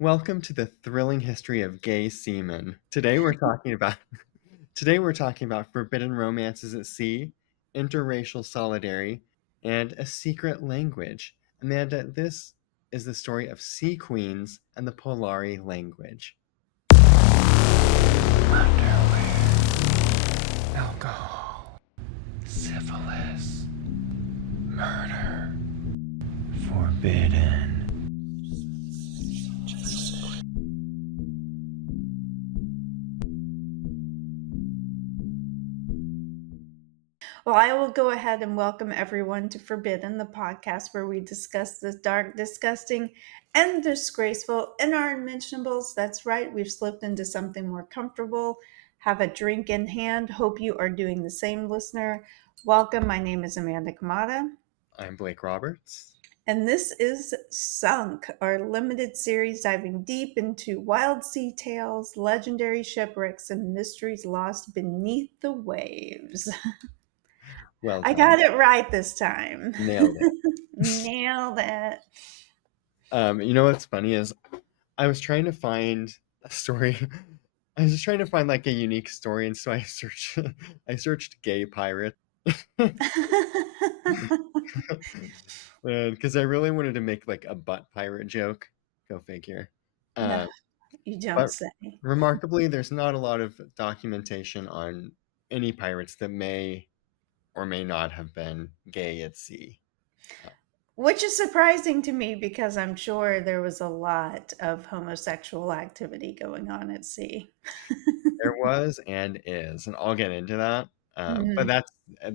Welcome to the thrilling history of gay seamen. Today we're talking about forbidden romances at sea, interracial solidarity, and a secret language. Amanda, this is the story of sea queens and the Polari language. Underwear, alcohol, syphilis, murder, forbidden. Well, I will go ahead and welcome everyone to Forbidden, the podcast where we discuss the dark, disgusting, and disgraceful in our unmentionables. That's right, we've slipped into something more comfortable. Have a drink in hand. Hope you are doing the same, listener. Welcome. My name is Amanda Kamada. I'm Blake Roberts. And this is Sunk, our limited series diving deep into wild sea tales, legendary shipwrecks, and mysteries lost beneath the waves. Well I done. got it right this time. Nailed it. Nailed it. You know what's funny is I was trying to find a story. I was just trying to find like a unique story, and so I searched gay pirate. Because I really wanted to make like a butt pirate joke. Go figure. No, you don't But say. remarkably, there's not a lot of documentation on any pirates that may or may not have been gay at sea. Which is surprising to me because I'm sure there was a lot of homosexual activity going on at sea. There was and is, and I'll get into that. But Mhm.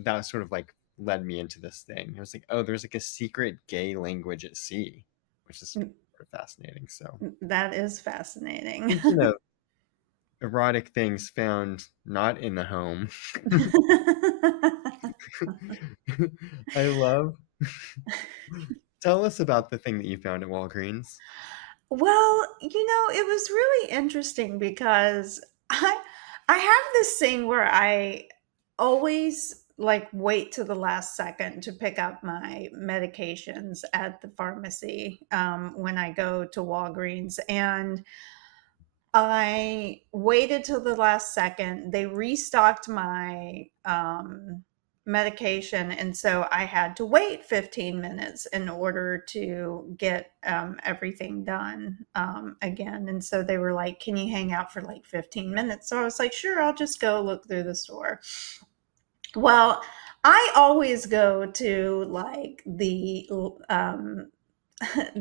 that sort of like led me into this thing. I was like, oh, there's like a secret gay language at sea, which is sort of fascinating. So That is fascinating. speaking of erotic things found not in the home, I love. Tell us about the thing that you found at Walgreens. Well, it was really interesting because I have this thing where I always like wait to the last second to pick up my medications at the pharmacy when I go to Walgreens, and I waited till the last second. They restocked my medication, and so I had to wait 15 minutes in order to get everything done again. And so they were like, "Can you hang out for like 15 minutes?" So I was like, "Sure, I'll just go look through the store." Well, I always go to like the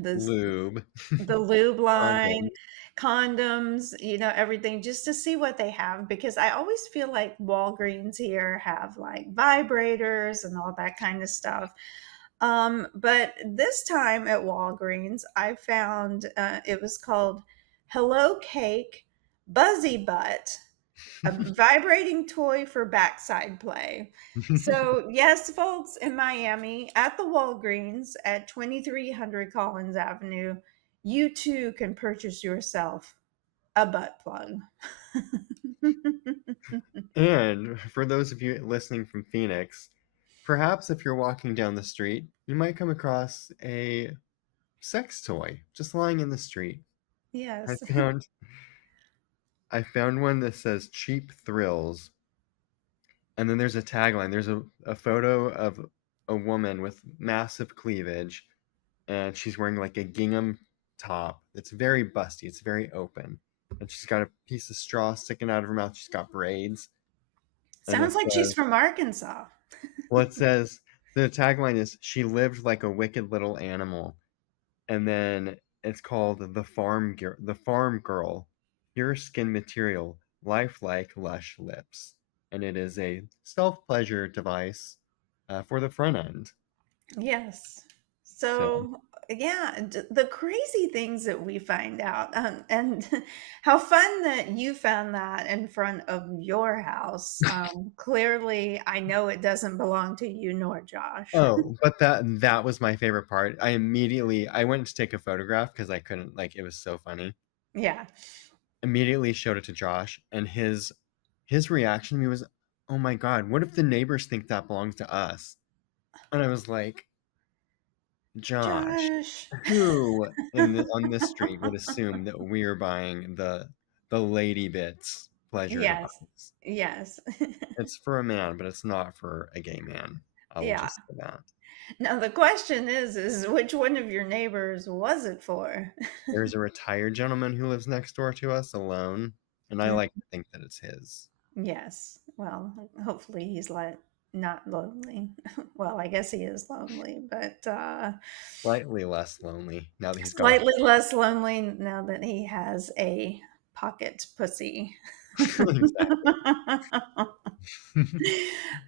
Lube. the lube line, Condoms. condoms, everything just to see what they have because I always feel like Walgreens here have like vibrators and all that kind of stuff. But this time at Walgreens, I found it was called Hello Cake Buzzy Butt, a vibrating toy for backside play. So, yes, folks, in Miami at the Walgreens at 2300 Collins Avenue, you too can purchase yourself a butt plug. And for those of you listening from Phoenix, perhaps if you're walking down the street, you might come across a sex toy just lying in the street. I Yes. found I found one that says cheap thrills, and then there's a tagline. There's a photo of a woman with massive cleavage, and she's wearing like a gingham top. It's very busty, it's very open. And she's got a piece of straw sticking out of her mouth. She's got braids. And Sounds like she's from Arkansas. it says the tagline is she lived like a wicked little animal. And then it's called the farm girl, pure skin material, lifelike lush lips, and it is a self pleasure device for the front end. Yes. So So, yeah, the crazy things that we find out, and how fun that you found that in front of your house. Clearly, I know it doesn't belong to you nor Josh. oh, but that was my favorite part. I went to take a photograph because I couldn't, like, it was so funny. Yeah. Immediately showed it to Josh, and his reaction to me was, "Oh my god, what if the neighbors think that belongs to us?" And I was like, Josh, Josh. who on this street would assume that we're buying the lady bits pleasure Yes. device? Yes. It's for a man, but it's not for a gay man. I will Yeah. just say that. Now the question is which one of your neighbors was it for? There's a retired gentleman who lives next door to us alone, and I Mm, like to think that it's his. yes. Well, hopefully he's like not lonely. Well, I guess he is lonely, but Slightly less lonely now that he's got a slightly less lonely now that he has a pocket pussy. exactly.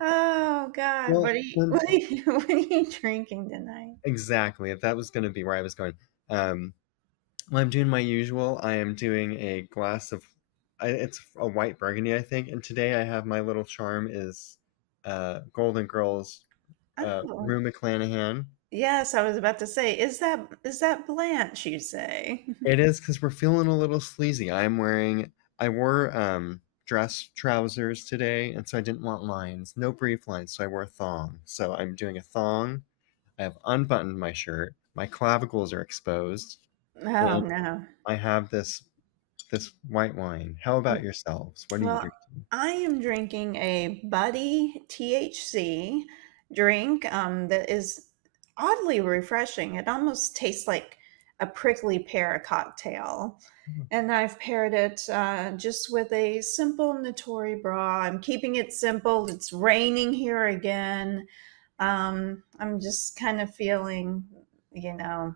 Oh God, Well, then what are you drinking tonight? exactly. If that was going to be where I was going. Well, I'm doing my usual. I am doing a glass of, it's a white burgundy, I think. And today I have my little charm is Golden Girls Oh, Rue McClanahan. yes, I was about to say, is that Blanche, you say? It is because we're feeling a little sleazy. I wore dress trousers today, and so I didn't want lines, no brief lines, so I wore a thong. So I'm doing a thong. I have unbuttoned my shirt. My clavicles are exposed, Oh and no. I have this white wine. How about yourselves? What are you Well, drinking? I am drinking a Buddy THC drink that is oddly refreshing. It almost tastes like a prickly pear cocktail. And I've paired it just with a simple Natori bra. I'm keeping it simple. It's raining here again. I'm just kind of feeling, you know,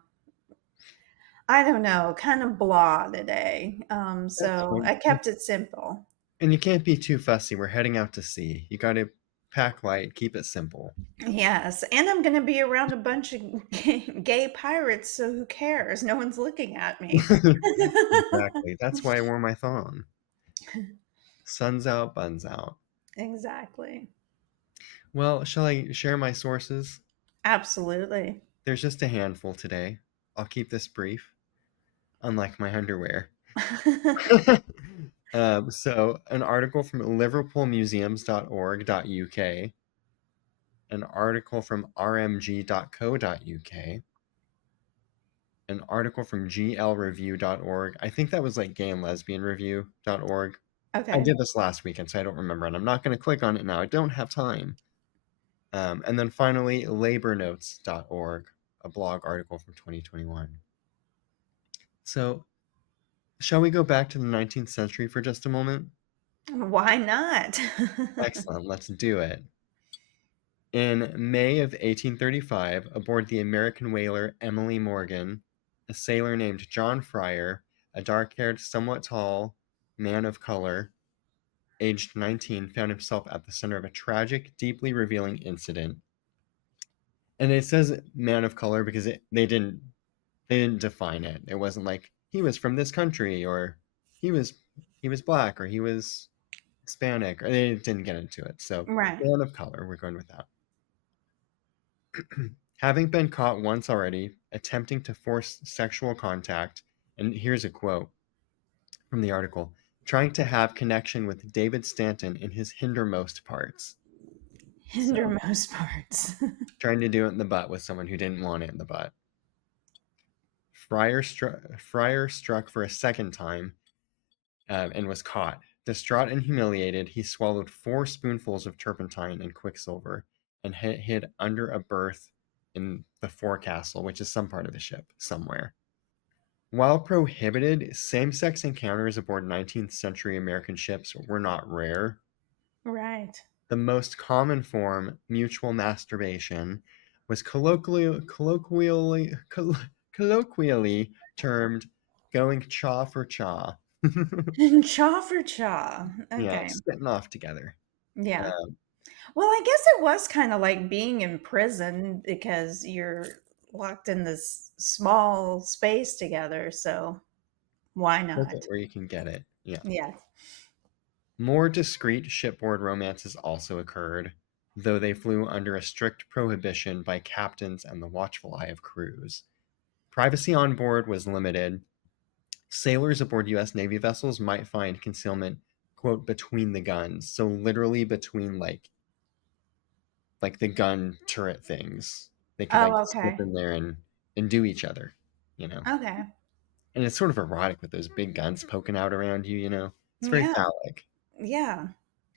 I don't know, kind of blah today. That's So fine. I kept it simple. And you can't be too fussy. We're heading out to sea. You got to pack light, keep it simple. Yes, and I'm gonna be around a bunch of gay pirates, so who cares? No one's looking at me. Exactly. That's why I wore my thong. Sun's out, buns out. Exactly. Well, shall I share my sources? Absolutely. There's just a handful today. I'll keep this brief, unlike my underwear. So, an article from liverpoolmuseums.org.uk, an article from rmg.co.uk, an article from glreview.org. I think that was like gay and lesbian review.org. I Okay. did this last weekend, so I don't remember, and I'm not going to click on it now. I don't have time. And then finally, labornotes.org, a blog article from 2021. So, shall we go back to the 19th century for just a moment? Why not? Excellent, let's do it. In May of 1835, aboard the American whaler Emily Morgan, a sailor named John Fryer, a dark haired, somewhat tall man of color, aged 19, found himself at the center of a tragic, deeply revealing incident. And it says man of color because they didn't define it. It wasn't like he was from this country or he was he was black or he was Hispanic or they didn't get into it. So Right. man of color, we're going with that. Having been caught once already attempting to force sexual contact, and here's a quote from the article, trying to have connection with David Stanton in his hindermost parts. So Hindermost parts. trying to do it in the butt with someone who didn't want it in the butt. Fryer struck for a second time and was caught. Distraught and humiliated, he swallowed 4 spoonfuls of turpentine and quicksilver and hid under a berth in the forecastle, which is some part of the ship somewhere. While prohibited, same sex encounters aboard 19th century American ships were not rare. Right. The most common form, mutual masturbation, was colloquially termed going chaw for chaw. Chaw for chaw. Yeah, Okay. spitting off together. Yeah. Um, Well, I guess it was kind of like being in prison because you're locked in this small space together. So why Take it not? where you can get it. Yeah. Yeah. More discreet shipboard romances also occurred, though they flew under a strict prohibition by captains and the watchful eye of crews. Privacy on board was limited. Sailors aboard U.S. Navy vessels might find concealment, quote, between the guns. So literally between like the gun turret things. They could like Oh, slip okay. in there and do each other, you know. Okay. And it's sort of erotic with those big guns poking out around you, you know. It's very Yeah. phallic. Yeah.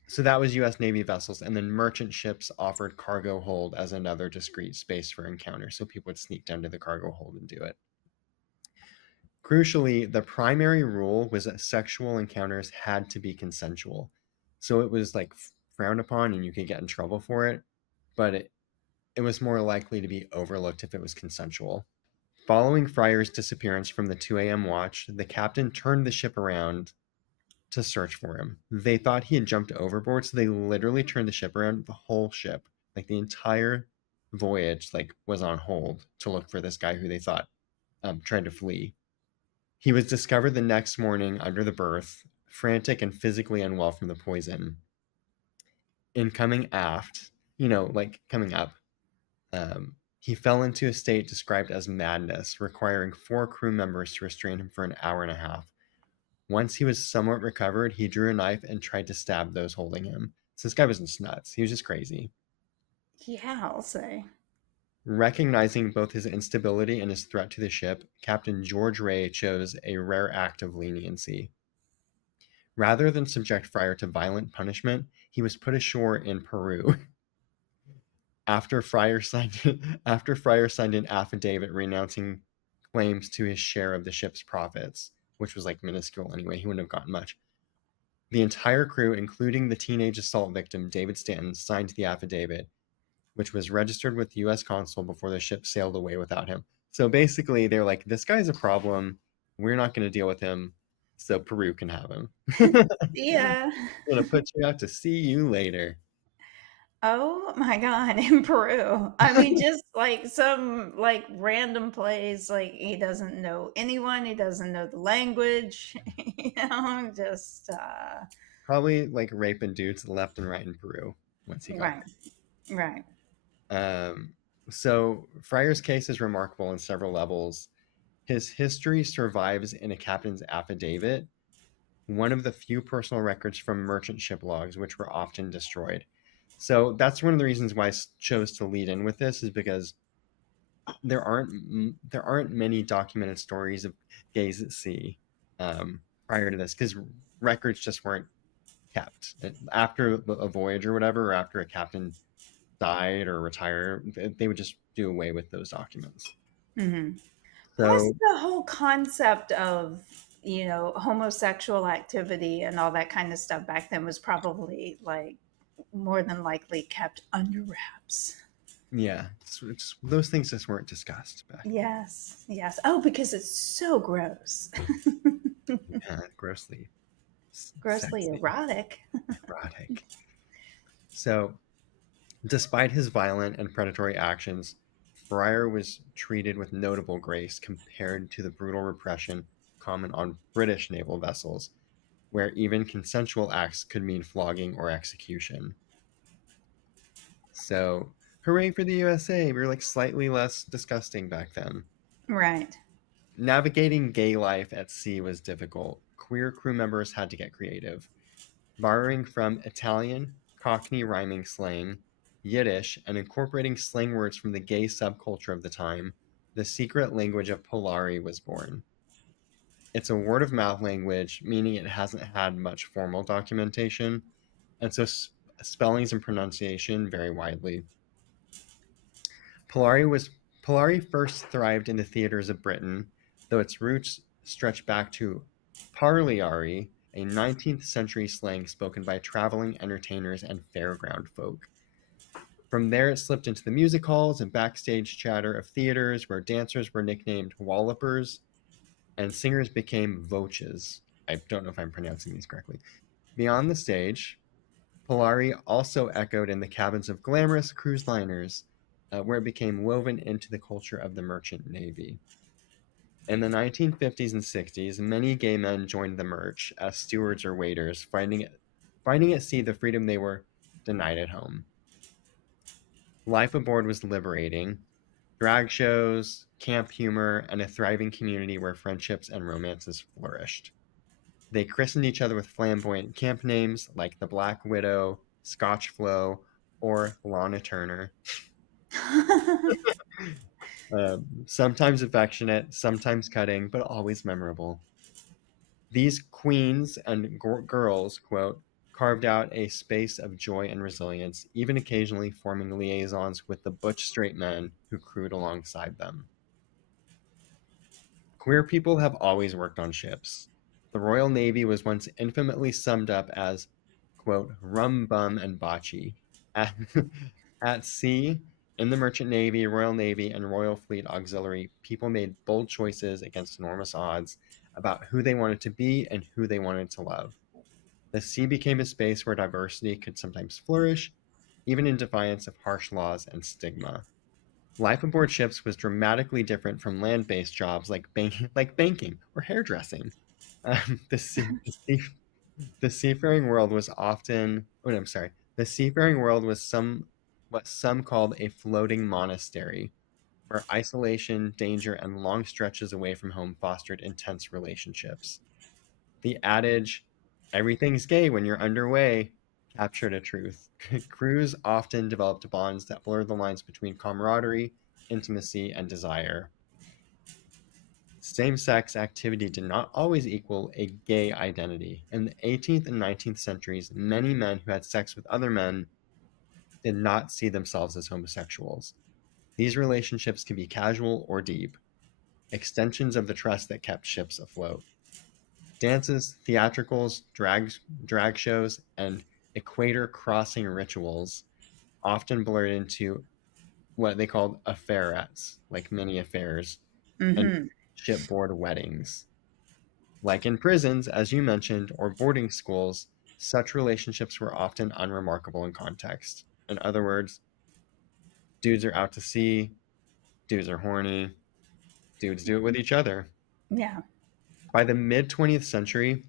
So that was U.S. Navy vessels, and then merchant ships offered cargo hold as another discrete space for encounter. So people would sneak down to the cargo hold and do it. Crucially, the primary rule was that sexual encounters had to be consensual. So it was like frowned upon and you could get in trouble for it, but it was more likely to be overlooked if it was consensual. Following Fryer's disappearance from the 2 a.m. watch, the captain turned the ship around to search for him. They thought he had jumped overboard, so they literally turned the ship around, the whole ship, like the entire voyage, like was on hold to look for this guy who they thought tried to flee. He was discovered the next morning under the berth, frantic and physically unwell from the poison. In coming aft, like coming up, he fell into a state described as madness, requiring 4 crew members to restrain him for an hour and a half. Once he was somewhat recovered, he drew a knife and tried to stab those holding him. So this guy was just nuts. He was just crazy. Yeah, I'll say. Recognizing both his instability and his threat to the ship, Captain George Ray chose a rare act of leniency. Rather than subject Fryer to violent punishment, he was put ashore in Peru. After Fryer signed an affidavit renouncing claims to his share of the ship's profits, which was like minuscule anyway, he wouldn't have gotten much. The entire crew, including the teenage assault victim David Stanton, signed the affidavit, which was registered with the U.S. consul before the ship sailed away without him. So basically, they're like, this guy's a problem. We're not going to deal with him, so Peru can have him. Yeah. Gonna put you out to see you later. Oh my God, in Peru. I mean, just like some like random place, like he doesn't know anyone, he doesn't know the language, just Probably like raping dudes left and right in Peru once he got right, right, there. So Fryer's case is remarkable on several levels. His history survives in a captain's affidavit, one of the few personal records from merchant ship logs, which were often destroyed. So that's one of the reasons why I chose to lead in with this, is because there aren't many documented stories of gays at sea prior to this, because records just weren't kept after a voyage or whatever, or after a captain died or retired. They would just do away with those documents. hmm Plus, So the whole concept of homosexual activity and all that kind of stuff back then was probably like more than likely kept under wraps. yeah, those things just weren't discussed back then. Yes, yes. Oh, because it's so gross, Yeah, grossly grossly sexy, erotic. erotic. So despite his violent and predatory actions, Fryer was treated with notable grace compared to the brutal repression common on British naval vessels, where even consensual acts could mean flogging or execution. So, hooray for the USA! We were like slightly less disgusting back then. Right. Navigating gay life at sea was difficult. Queer crew members had to get creative, borrowing from Italian, Cockney rhyming slang, Yiddish, and incorporating slang words from the gay subculture of the time. The secret language of Polari was born. It's a word of mouth language, meaning it hasn't had much formal documentation, and so spellings and pronunciation vary widely. Polari was Polari first thrived in the theaters of Britain, though its roots stretch back to parliari, a 19th century slang spoken by traveling entertainers and fairground folk. From there, it slipped into the music halls and backstage chatter of theaters, where dancers were nicknamed wallopers and singers became voces. I don't know if I'm pronouncing these correctly. Beyond the stage, Polari also echoed in the cabins of glamorous cruise liners, where it became woven into the culture of the merchant navy. In the 1950s and 60s, many gay men joined the merch as stewards or waiters, finding at sea the freedom they were denied at home. Life aboard was liberating. Drag shows, camp humor, and a thriving community where friendships and romances flourished. They christened each other with flamboyant camp names like the Black Widow, Scotch Flow, or Lana Turner. Sometimes affectionate, sometimes cutting, but always memorable. These queens and girls, quote, carved out a space of joy and resilience, even occasionally forming liaisons with the butch straight men who crewed alongside them. Queer people have always worked on ships. The Royal Navy was once infamously summed up as, quote, rum, bum, and bocce. At, at sea, in the Merchant Navy, Royal Navy, and Royal Fleet Auxiliary, people made bold choices against enormous odds about who they wanted to be and who they wanted to love. The sea became a space where diversity could sometimes flourish, even in defiance of harsh laws and stigma. Life aboard ships was dramatically different from land-based jobs like banking or hairdressing. The seafaring world was often, oh, no, I'm sorry, the seafaring world was what some called a floating monastery, where isolation, danger, and long stretches away from home fostered intense relationships. The adage, everything's gay when you're underway, captured a truth. Crews often developed bonds that blurred the lines between camaraderie, intimacy, and desire. Same sex activity did not always equal a gay identity. In the 18th and 19th centuries, many men who had sex with other men did not see themselves as homosexuals. These relationships can be casual or deep, extensions of the trust that kept ships afloat. Dances, theatricals, drag shows, and equator crossing rituals often blurred into what they called affairettes, like mini affairs, and Hmm. shipboard weddings. Like in prisons, as you mentioned, or boarding schools, such relationships were often unremarkable in context. In other words, dudes are out to sea, dudes are horny, dudes do it with each other. Yeah. By the mid 20th century,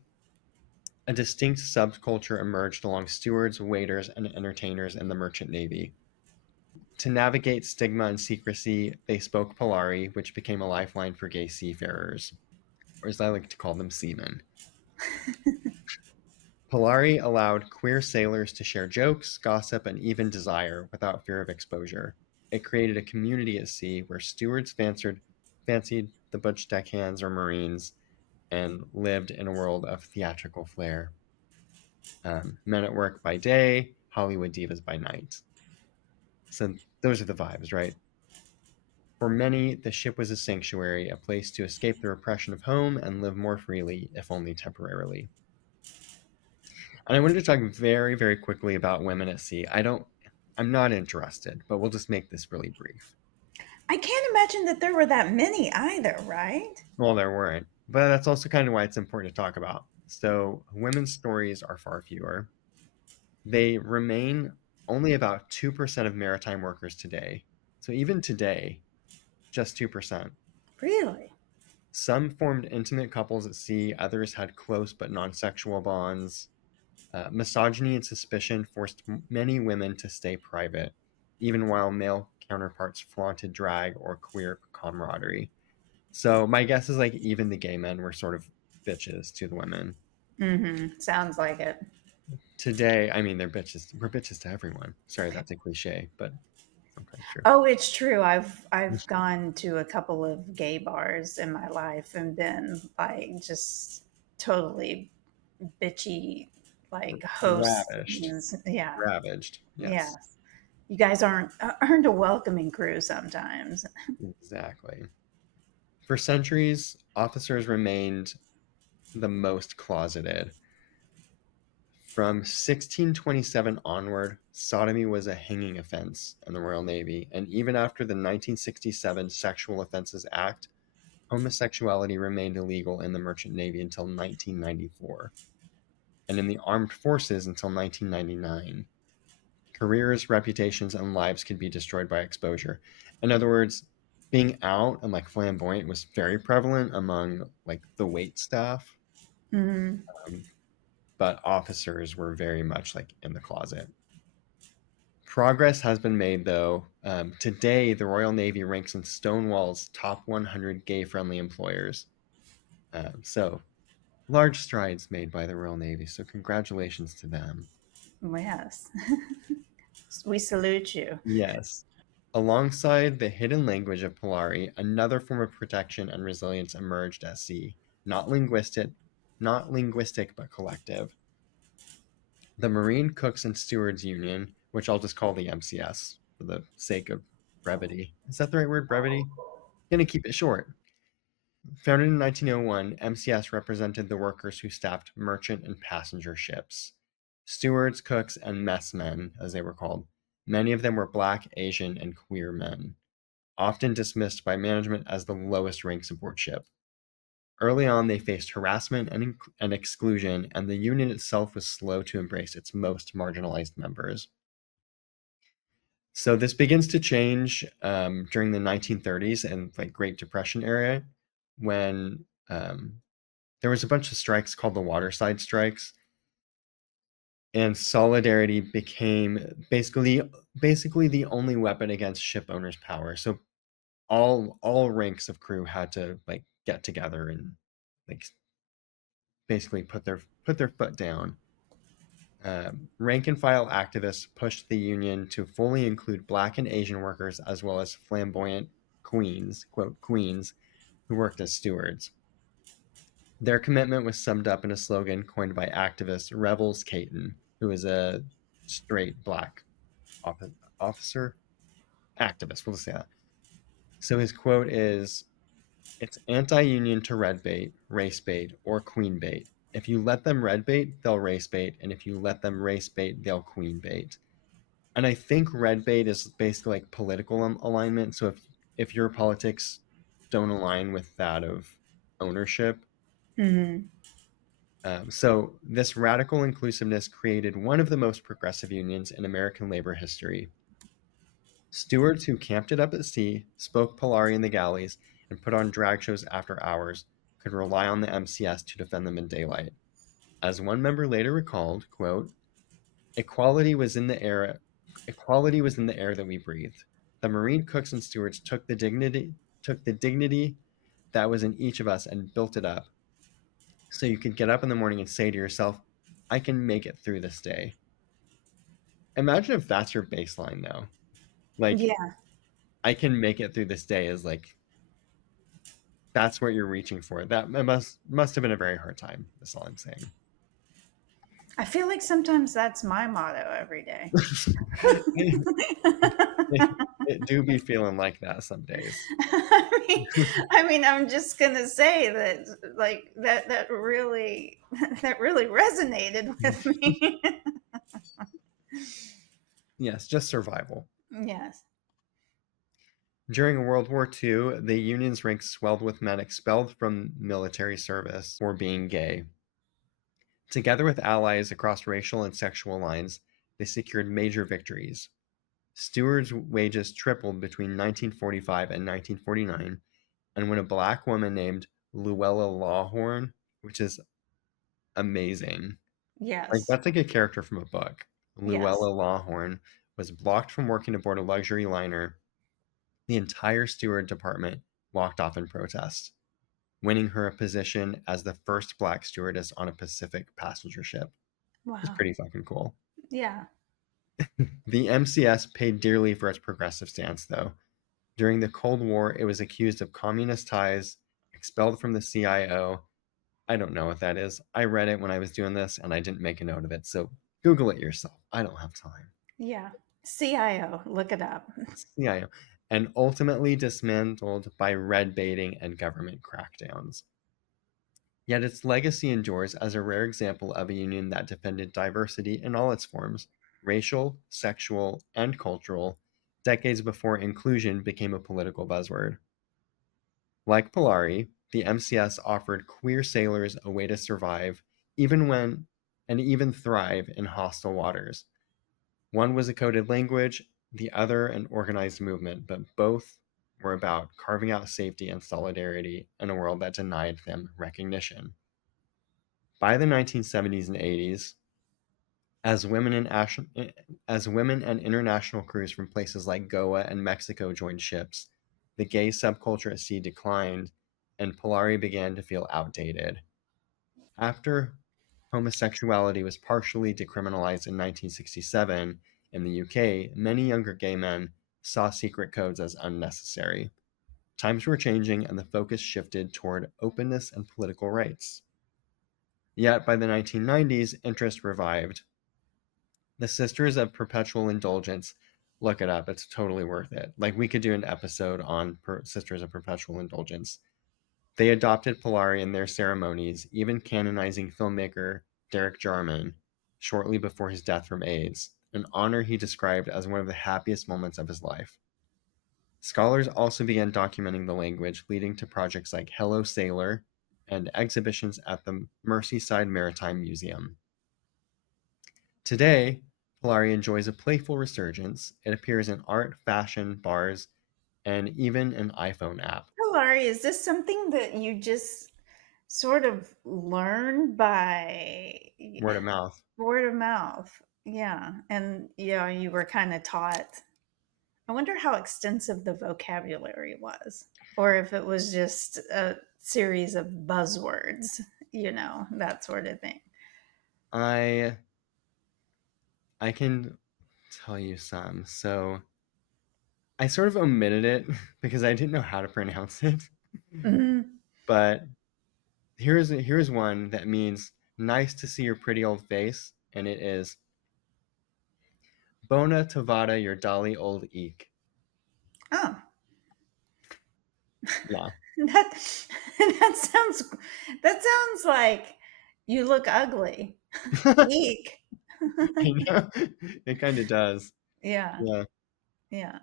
a distinct subculture emerged along stewards, waiters, and entertainers in the merchant navy. To navigate stigma and secrecy, they spoke Polari, which became a lifeline for gay seafarers, or as I like to call them, seamen. Polari allowed queer sailors to share jokes, gossip, and even desire without fear of exposure. It created a community at sea where stewards fancied the butch deckhands or marines and lived in a world of theatrical flair. Men at work by day, Hollywood divas by night. So those are the vibes, right? For many, the ship was a sanctuary, a place to escape the repression of home and live more freely, if only temporarily. And I wanted to talk very, very quickly about women at sea. I'm not interested, but we'll just make this really brief. I can't imagine that there were that many either, right? Well, there weren't, but that's also kind of why it's important to talk about. So, women's stories are far fewer. They remain only about 2% of maritime workers today. So, even today, just 2%. Really? Some formed intimate couples at sea, others had close but non sexual bonds. Misogyny and suspicion forced many women to stay private, even while male counterparts flaunted drag or queer camaraderie. So my guess is like even the gay men were sort of bitches to the women. Mm-hmm. Sounds like it. Today, I mean, they're bitches. We're bitches to everyone. Sorry, that's a cliche, but sometimes true. Oh, it's true. I've gone to a couple of gay bars in my life and been like just totally bitchy, like hosts. Ravished, Yeah, ravaged. yeah. Yes, You guys aren't a welcoming crew sometimes. exactly. For centuries, officers remained the most closeted. From 1627 onward, sodomy was a hanging offense in the Royal Navy, and even after the 1967 Sexual Offences Act, homosexuality remained illegal in the Merchant Navy until 1994, and in the Armed Forces until 1999. Careers, reputations, and lives could be destroyed by exposure. In other words, being out and like flamboyant was very prevalent among like the wait staff, Hmm. um, but officers were very much like in the closet. Progress has been made, though. Today, the Royal Navy ranks in Stonewall's top 100 gay friendly employers. So, large strides made by the Royal Navy. So, congratulations to them. Yes, we salute you. Yes. Alongside the hidden language of Polari, another form of protection and resilience emerged at sea, not linguistic, not linguistic but collective. The Marine Cooks and Stewards Union, which I'll just call the MCS for the sake of brevity. Is that the right word, brevity? Gonna keep it short. Founded in 1901, MCS represented the workers who staffed merchant and passenger ships. Stewards, cooks, and messmen, as they were called. Many of them were black, Asian, and queer men, often dismissed by management as the lowest ranks aboard ship. Early on, they faced harassment and exclusion, and the union itself was slow to embrace its most marginalized members. So this begins to change during the 1930s and like Great Depression era, when there was a bunch of strikes called the waterside strikes, and solidarity became basically the only weapon against ship owners' power. So all ranks of crew had to like get together and like basically put their foot down. Rank and file activists pushed the union to fully include Black and Asian workers as well as flamboyant queens, quote queens, who worked as stewards. Their commitment was summed up in a slogan coined by activist Revels Caton, who is a straight Black officer activist. We'll just say that. So his quote is, "It's anti-union to red bait, race bait, or queen bait. If you let them red bait, they'll race bait, and if you let them race bait, they'll queen bait." And I think red bait is basically like political alignment. So if your politics don't align with that of ownership, Hmm. so this radical inclusiveness created one of the most progressive unions in American labor history. Stewards who camped it up at sea, spoke Polari in the galleys, and put on drag shows after hours could rely on the MCS to defend them in daylight. As one member later recalled, quote, "Equality was in the air. Equality was in the air that we breathed. The Marine cooks and stewards took the dignity that was in each of us and built it up. So you could get up in the morning and say to yourself, I can make it through this day." Imagine if that's your baseline though. Like, Yeah. I can make it through this day is like that's what you're reaching for. That must have been a very hard time. That's all I'm saying. I feel like sometimes that's my motto every day. it, it do be feeling like that some days. I mean, I'm just gonna say that, like that really that really resonated with me. Yes, just survival. Yes. During World War II, the Union's ranks swelled with men expelled from military service for being gay. Together with allies across racial and sexual lines, they secured major victories. Stewards' wages tripled between 1945 and 1949, and when a black woman named Luella Lawhorn, which is amazing, like Yes. that's like a character from a book, Yes. Luella Lawhorn was blocked from working aboard a luxury liner, the entire steward department walked off in protest, winning her a position as the first black stewardess on a Pacific passenger ship. It's Wow. pretty fucking cool. Yeah. The MCS paid dearly for its progressive stance, though. During the Cold War, it was accused of communist ties, expelled from the CIO. I don't know what that is. I read it when I was doing this and I didn't make a note of it, so Google it yourself. I don't have time. Yeah. CIO, look it up. CIO. And ultimately dismantled by red baiting and government crackdowns. Yet its legacy endures as a rare example of a union that defended diversity in all its forms, racial, sexual, and cultural, decades before inclusion became a political buzzword. Like Polari, the MCS offered queer sailors a way to survive even when and even thrive in hostile waters. One was a coded language, the other an organized movement, but both were about carving out safety and solidarity in a world that denied them recognition. By the 1970s and 80s, as women and international crews from places like Goa and Mexico joined ships, the gay subculture at sea declined, and Polari began to feel outdated. After homosexuality was partially decriminalized in 1967 in the UK, many younger gay men saw secret codes as unnecessary. Times were changing and the focus shifted toward openness and political rights. Yet by the 1990s, interest revived. The Sisters of Perpetual Indulgence, look it up, it's totally worth it. Like, we could do an episode on Sisters of Perpetual Indulgence. They adopted Polari in their ceremonies, even canonizing filmmaker Derek Jarman shortly before his death from AIDS, an honor he described as one of the happiest moments of his life. Scholars also began documenting the language, leading to projects like Hello Sailor and exhibitions at the Merseyside Maritime Museum. Today, Polari enjoys a playful resurgence. It appears in art, fashion, bars, and even an iPhone app. Polari, is this something that you just sort of learn by Word of mouth. word of mouth? Yeah. And, you were kind of taught. I wonder how extensive the vocabulary was, or if it was just a series of buzzwords, that sort of thing. I can tell you some. So I sort of omitted it because I didn't know how to pronounce it. Mhm. But here's one that means nice to see your pretty old face, and it is Bona Tovada your dolly old eek. Oh, Yeah. that that sounds like you look ugly. Eek. I know. It kind of does. Yeah, Yeah. yeah.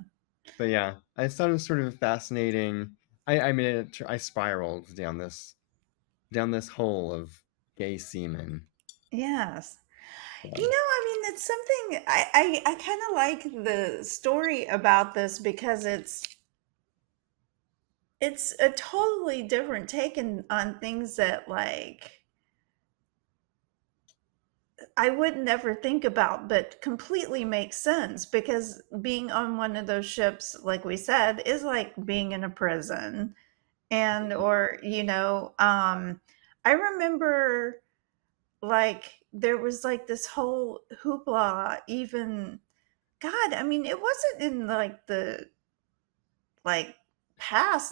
But yeah, I thought it was sort of fascinating. I mean, I spiraled down this hole of gay semen. Yes. So, I mean, it's something I kind of like the story about this because it's a totally different take on things that like I would never think about, but completely makes sense because being on one of those ships, like we said, is like being in a prison. And, or, I remember like there was like this whole hoopla, even, God, I mean, it wasn't in like the like past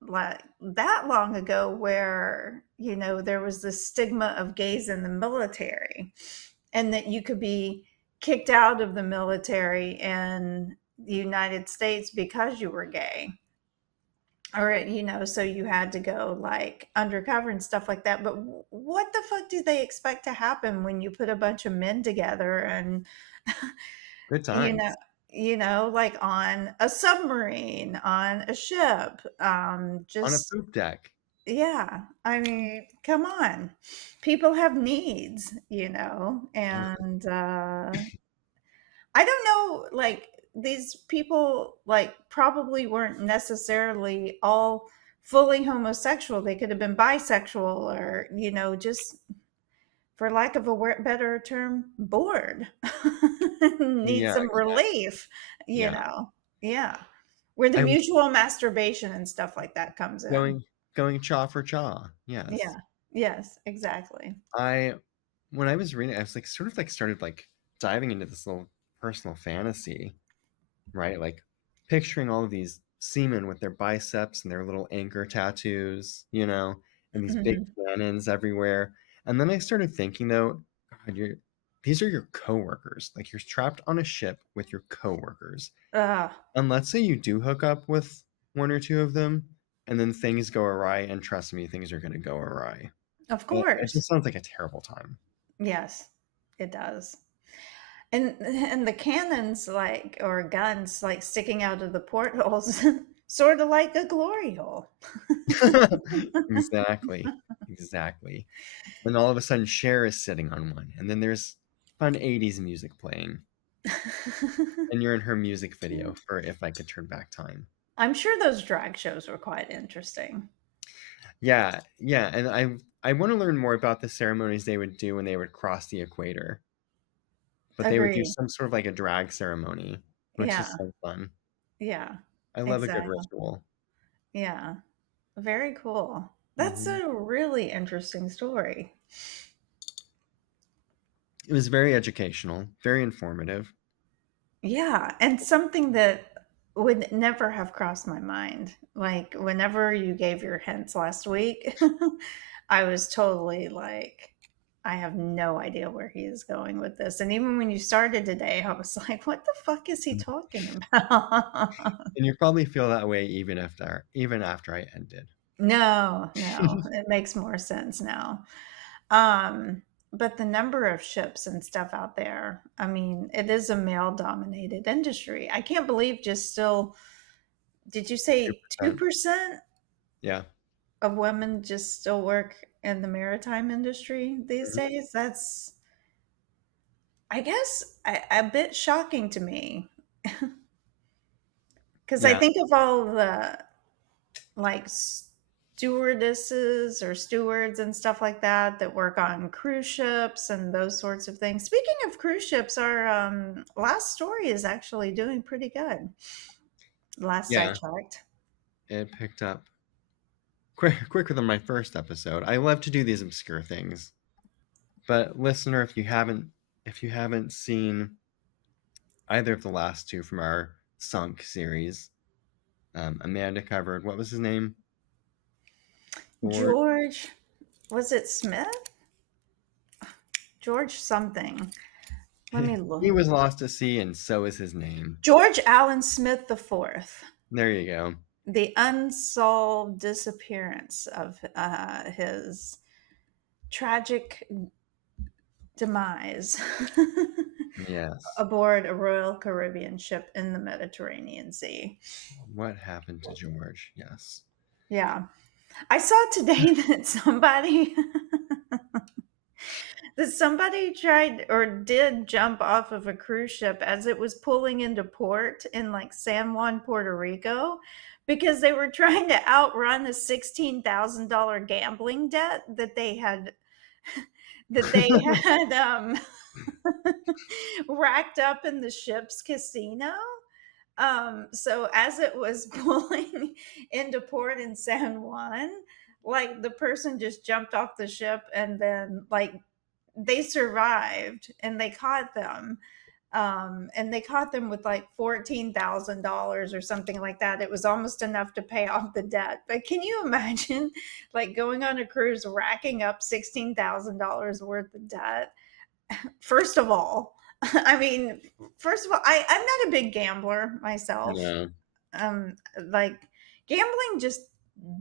like that long ago where there was this stigma of gays in the military and that you could be kicked out of the military in the United States because you were gay, or so you had to go like undercover and stuff like that. But what the fuck do they expect to happen when you put a bunch of men together and good you know times like on a submarine, on a ship, on a just poop deck. yeah, I mean, come on, people have needs, Uh, and I don't know, like these people like probably weren't necessarily all fully homosexual. They could have been bisexual, or just for lack of a better term, bored, need yeah, some exactly. relief, Yeah. yeah, where the I mutual masturbation and stuff like that comes in. going chaw for chaw. Yes. Yeah, yes, exactly. I when I was reading, I was like sort of like started like diving into this little personal fantasy, right? Like picturing all of these seamen with their biceps and their little anchor tattoos, and these big Hmm. cannons everywhere. And then I started thinking though, God, these are your coworkers. Like you're trapped on a ship with your coworkers. uh, And let's say you do hook up with one or two of them, and then things go awry, and trust me, things are gonna go awry. of It course. just sounds like a terrible time. Yes, it does. And the cannons, like, or guns, like sticking out of the portholes, sort of like a glory hole. Exactly. Exactly. And all of a sudden Cher is sitting on one, and then there's fun 80s music playing, and you're in her music video for If I Could Turn Back Time. I'm sure those drag shows were quite interesting. Yeah, yeah, and I want to learn more about the ceremonies they would do when they would cross the equator, but they would do Agreed. some sort of like a drag ceremony, which is Yeah, so fun. yeah, I love a good exactly. ritual. Yeah, very cool. That's Hmm. a really interesting story. It was very educational, very informative. Yeah, and something that would never have crossed my mind. Like, whenever you gave your hints last week, I was totally like, I have no idea where he is going with this. And even when you started today, I was like, what the fuck is he talking about? And you probably feel that way even after I ended. No, no, it makes more sense now. Um, but the number of ships and stuff out there, I mean, it is a male dominated industry. I can't believe just still, did you say 2%. 2% Yeah. of women just still work in the maritime industry these Mhm. days? That's, I guess, a bit shocking to me because I Yeah. think of all the like stewardesses or stewards and stuff like that that work on cruise ships and those sorts of things. Speaking of cruise ships, our last story is actually doing pretty good. Last I Yeah. checked. It picked up quicker than my first episode. I love to do these obscure things. But listener, if you haven't seen either of the last two from our Sunk series, Amanda covered, what was his name? Or George, was it Smith? George something. Let me he look. was lost at sea, and so is his name. George Allen Smith the Fourth. There you go. The unsolved disappearance of his tragic demise Yes. aboard a Royal Caribbean ship in the Mediterranean Sea. What happened to George? Yes. Yeah. I saw today that somebody tried or did jump off of a cruise ship as it was pulling into port in like San Juan, Puerto Rico, because they were trying to outrun a $16,000 gambling debt that they had racked up in the ship's casino. So as it was pulling into port in San Juan, like the person just jumped off the ship and then like they survived and they caught them. And they caught them with like $14,000 or something like that. It was almost enough to pay off the debt. But can you imagine like going on a cruise, racking up $16,000 worth of debt? First of all, I mean, first of all, I'm not a big gambler myself. No. Like gambling just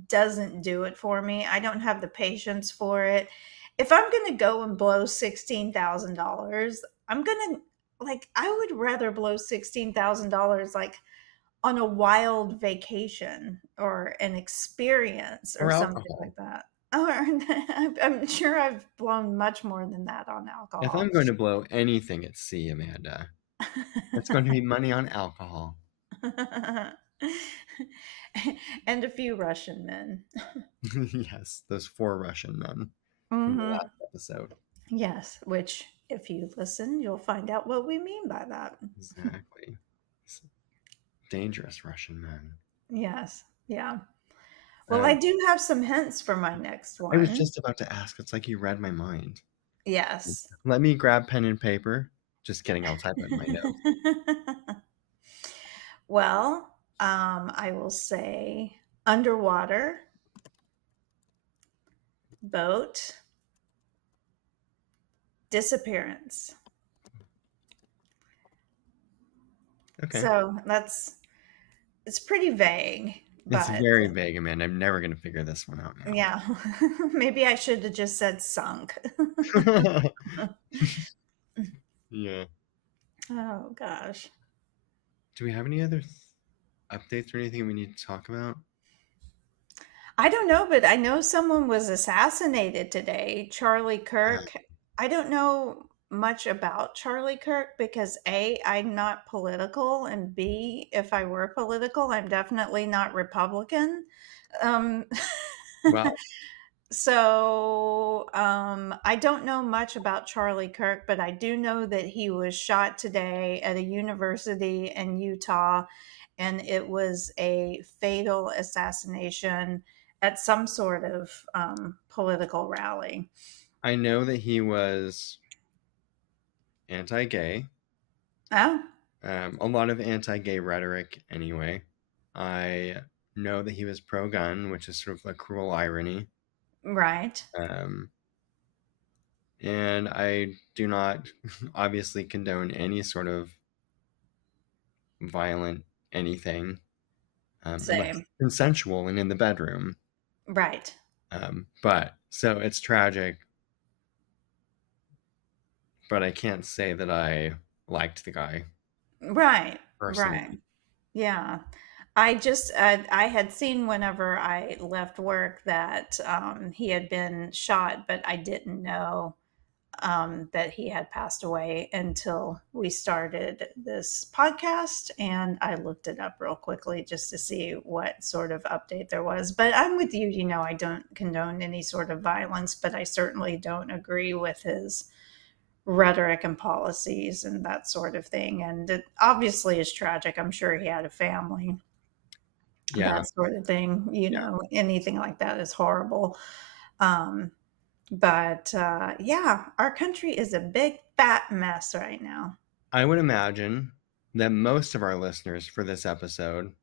doesn't do it for me. I don't have the patience for it. If I'm going to go and blow $16,000, I'm going to like I would rather blow $16,000 like on a wild vacation or an experience or Or something alcohol. like that. Or I'm sure I've blown much more than that on If alcohol. I'm going to blow anything at sea, Amanda, it's going to be money on alcohol. And a few Russian men. Yes, those four Russian men from the Hmm. last episode. Yes, which if you listen, you'll find out what we mean by that. Exactly. Dangerous Russian men. Yes, yeah. Well, I Um, do have some hints for my next I was one. just about to ask. It's like you read my mind. Yes. Let me grab pen and paper. Just kidding. I'll type it in my notes. Well, I will say underwater, boat, disappearance. Okay. So it's pretty vague, It's but very vague, Amanda. I'm never going to figure this one out yeah, maybe I should have just said sunk. now. Yeah. Oh gosh. Do we have any other updates or anything we need to talk about? I don't know, but I know someone was assassinated today. Charlie Uh, Kirk. I don't know much about Charlie Kirk because A, I'm not political, and B, if I were political, I'm definitely not Republican. Um, well, I don't know much about Charlie Kirk, but I do know that he was shot today at a university in Utah, and it was a fatal assassination at some sort of political rally. I know that he was anti-gay. Oh. A lot of anti-gay rhetoric anyway. I know that he was pro-gun, which is sort of a cruel irony. Right. Um, and I do not obviously condone any sort of violent anything, unless Same. consensual and in the bedroom. Right. But so it's tragic, but I can't say that I liked the guy Right. Right. personally. Yeah. I had seen whenever I left work that he had been shot, but I didn't know that he had passed away until we started this podcast. And I looked it up real quickly just to see what sort of update there was. But I'm with you, I don't condone any sort of violence, but I certainly don't agree with his rhetoric and policies and that sort of thing. And it obviously is tragic. I'm sure he had a family, Yeah, that sort of thing. yeah. Anything like that is horrible. Um, but yeah, our country is a big fat mess right now. I would imagine that most of our listeners for this episode,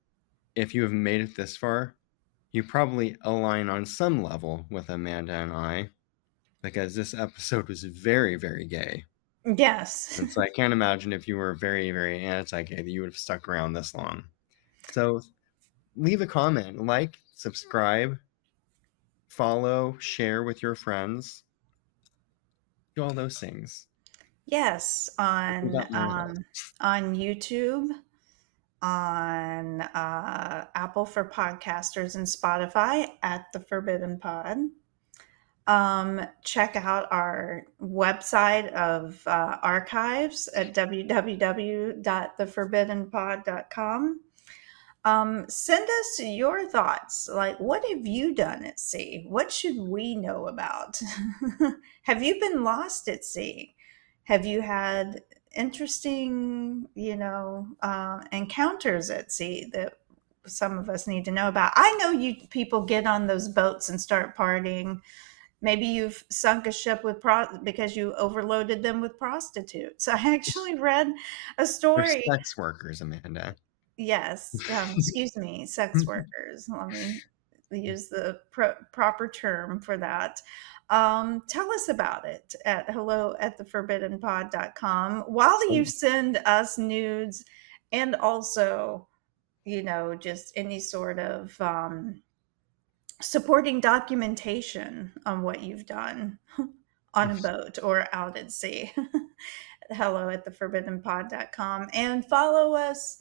if you have made it this far, you probably align on some level with Amanda and I, because this episode was very, very gay. Yes. And so I can't imagine if you were very, very anti-gay that you would have stuck around this long. So leave a comment, like, subscribe, follow, share with your friends, do all those things. Yes, We got more of those. on YouTube, on Apple for podcasters and Spotify at the Forbidden Pod. Check out our website of archives at www.theforbiddenpod.com. Send us your thoughts. Like, what have you done at sea? What should we know about? Have you been lost at sea? Have you had interesting, encounters at sea that some of us need to know about? I know you people get on those boats and start partying. Maybe you've sunk a ship with because you overloaded them with prostitutes. I actually read a They're story. sex workers, Amanda. Yes, excuse me, sex workers. Let me use the proper term for that. Tell us about it at hello at theforbiddenpod.com while you send us nudes and also, just any sort of supporting documentation on what you've done on a boat or out at sea. Hello at theforbiddenpod.com and follow us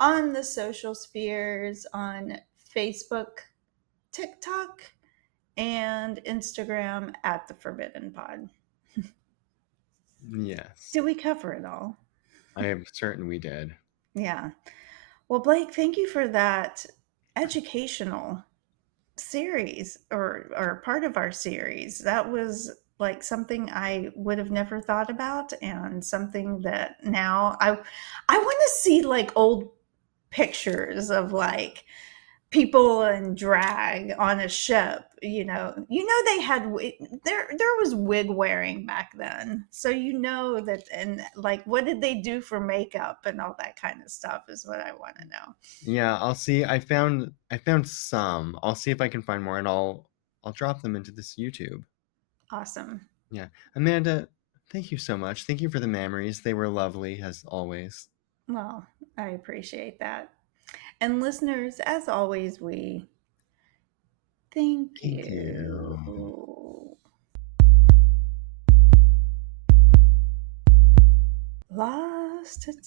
on the social spheres on Facebook, TikTok, and Instagram at the Forbidden Pod. Yes, Did we cover it all? I am certain we did. Yeah. Well, Blake, thank you for that educational series or part of our series. That was like something I would have never thought about and something that now I want to see like old pictures of like people in drag on a ship. They had there was wig wearing back then, so that. And like, what did they do for makeup and all that kind of stuff is what I want to know. Yeah, I'll see. I found some. I'll see if I can find more, and I'll drop them into this YouTube. Awesome. Yeah, Amanda, thank you so much. Thank you for the memories. They were lovely as always. Well, I appreciate that. And listeners, as always, we thank Thank you. you. Lost at